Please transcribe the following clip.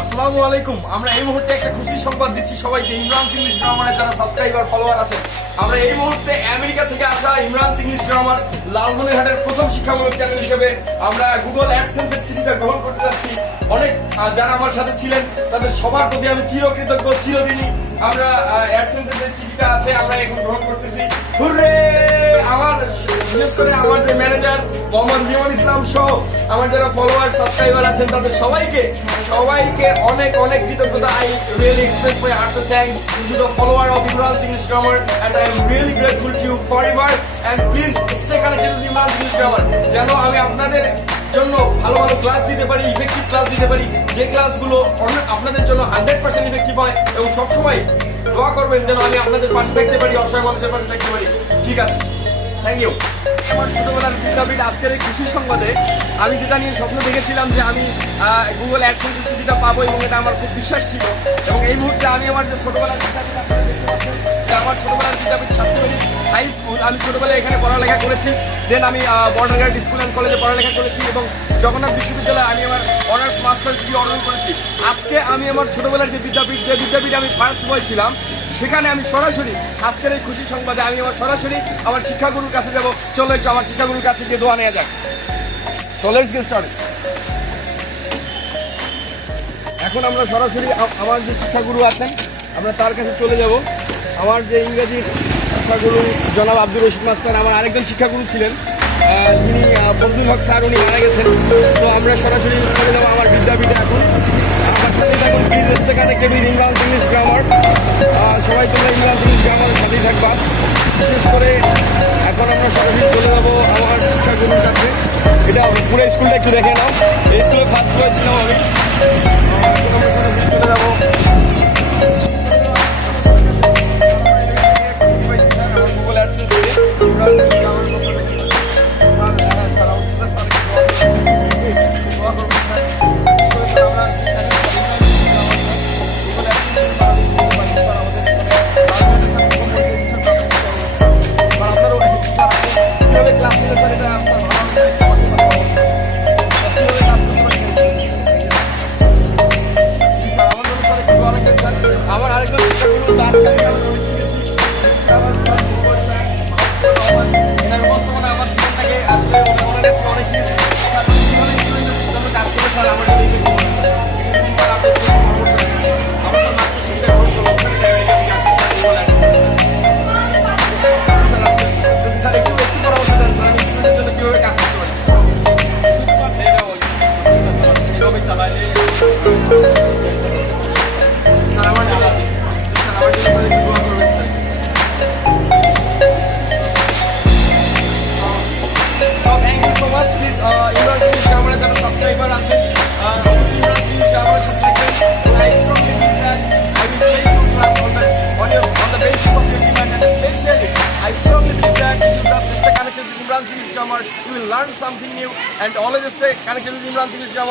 আসসালামু আলাইকুম। আমরা এই মুহূর্তে একটা খুশি সংবাদ দিচ্ছি সবাইকে। ইমরান ইংলিশ গ্রামারের যারা সাবস্ক্রাইবার ফলোয়ার আছেন, আমরা এই মুহূর্তে আমেরিকা থেকে আসা ইমরান ইংলিশ গ্রামার লালমনিরহাটের প্রথম শিক্ষামূলক চ্যানেল হিসেবে আমরা গুগল অ্যাডসেন্সের চিঠিটা গ্রহণ করতে যাচ্ছি। অনেক যারা আমার সাথে ছিলেন তাদের সবার প্রতি আমি চিরকৃতজ্ঞ, চিরঋণী। আমরা অ্যাডসেন্সের যে চিঠিটা আছে আমরা এখন গ্রহণ করতেছি। হুররে! আমার বিশেষ করে আমার যে ম্যানেজার মোহাম্মদ লিমন ইসলাম সহ আমার যারা ফলোয়ার সাবস্ক্রাইবার আছেন তাদের সবাইকে অনেক অনেক কৃতজ্ঞতা। I really express my heartfelt thanks to the follower of Imran's English Grammar and I am really grateful to you forever and please stay connected with Imran's English Grammar যেন আমি আপনাদের জন্য ভালো ভালো ক্লাস দিতে পারি, ইফেক্টিভ ক্লাস দিতে পারি, যে ক্লাসগুলো আপনাদের জন্য 100% ইফেক্টিভ হয়। এবং সবসময় দোয়া করবেন যেন আমি আপনাদের পাশে থাকতে পারি, অসহায় মানুষের পাশে থাকতে পারি। ঠিক আছে, থ্যাংক ইউ। আমার ছোটবেলার বিদ্যাপীঠ আজকের এই খুশি সংবাদে আমি যেটা নিয়ে স্বপ্ন দেখেছিলাম যে আমি গুগল অ্যাডসেন্সের সিটিটা পাবো এবং এটা আমার খুব বিশ্বাস ছিল। এবং এই মুহূর্তে আমি আমার যে ছোটবেলার বিদ্যাপীঠ আমার ছোটবেলার বিদ্যাপীঠ ছাত্রী হাই স্কুল, আমি ছোটবেলায় এখানে পড়ালেখা করেছি। দেন আমি বর্ডার গার্ড স্কুল অ্যান্ড কলেজে পড়ালেখা করেছি এবং জগন্নাথ বিশ্ববিদ্যালয়ে আমি আমার অনার্স মাস্টার ডিগ্রি অর্জন করেছি। আজকে আমি আমার ছোটবেলার যে বিদ্যাপীঠে আমি ফার্স্ট বয় ছিলাম সেখানে আমি সরাসরি আজকের এই খুশি সংবাদে আমি সরাসরি আমার শিক্ষাগুরুর কাছে যাব। চলো একটু আমার শিক্ষাগুরুর কাছে গিয়ে দোয়া নেওয়া যাক। So let's get started. এখন আমরা সরাসরি আমার যে শিক্ষাগুরু আছেন আমরা তার কাছে চলে যাব। আমার যে ইংরেজি শিক্ষাগুরু জনাব আব্দুর রশিদ মাস্টার, আমার আরেকজন শিক্ষাগুরু ছিলেন যিনি ফজলুল হক স্যার, উনি মারা গেছেন। তো আমরা সরাসরি চলে যাবো আমার বিদ্যাপীঠে। এখন আমার সাথেই থাকুন, please stay connected with Imran English grammar. সবাই তোমরা ইমরান ইংলিশ গ্রামারের সাথেই থাকবা। বিশেষ করে এখন আমরা সরাসরি চলে যাবো আমার শিক্ষাগুরুর কাছে। এটা পুরো স্কুলটা একটু দেখে নাও। এই স্কুলে ফার্স্ট বয় ছিলাম আমি। চলে যাবো গুগল অ্যাডসেন্স থেকে। আমার আরেকজন শিক্ষাগুরু তার কাছে আমি শিখেছি। বর্তমানে আমার জীবনটাকে আসলে অনেক শিখেছি। কাজ করে স্যার আমার you will learn something new and always stay connected with Imran's English Grammar.